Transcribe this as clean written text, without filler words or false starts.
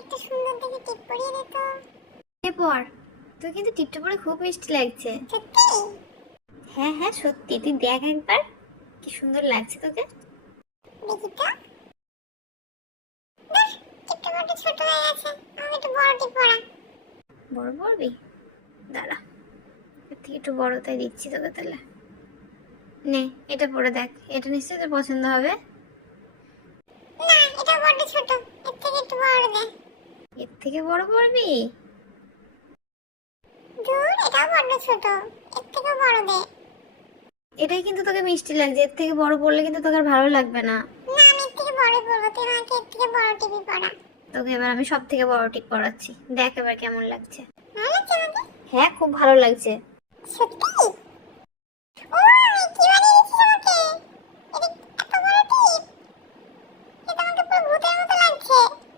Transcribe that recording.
একটা সুন্দর দেখে টিপ পরিয়ে দে তো। পর তোর কিন্তু টিপটা পরে খুব মিষ্টি লাগছে। সত্যি? হ্যাঁ হ্যাঁ সত্যি, তুই দেখ একবার কি সুন্দর লাগছে তোকে। দেখি তো। বাহ, টিপটা বড় ছোট হয়ে গেছে, আমাকে একটু বড় টিপ পরা। বড় পড়বি? দাঁড়া, এর থেকে একটু বড়টাই দিচ্ছি তোকে তাহলে। নে এটা পরে দেখ, এটা নিশ্চয়ই তোর পছন্দ হবে। না, এটা বড় ছোট, এর থেকে একটু বড় দে। এর থেকে বড় পড়বি? দূর, এটা বড় ছোট, এর থেকে বড় দে। এটাই কিন্তু তোকে মিষ্টি লাগছে, এর থেকে বড় পড়লে কিন্তু তোকে আর ভালো লাগবে না। না, আমি এর থেকে বড় পরবো, তুই আমাকে এর থেকে বড় টিপি পরা। তোকে এবার আমি সব থেকে বড় টিপ পরাচ্ছি, দেখ এবার কেমন লাগছে। ভালো লাগছে আমাকে? হ্যাঁ খুব ভালো লাগছে। সত্যি? ও, আমি কি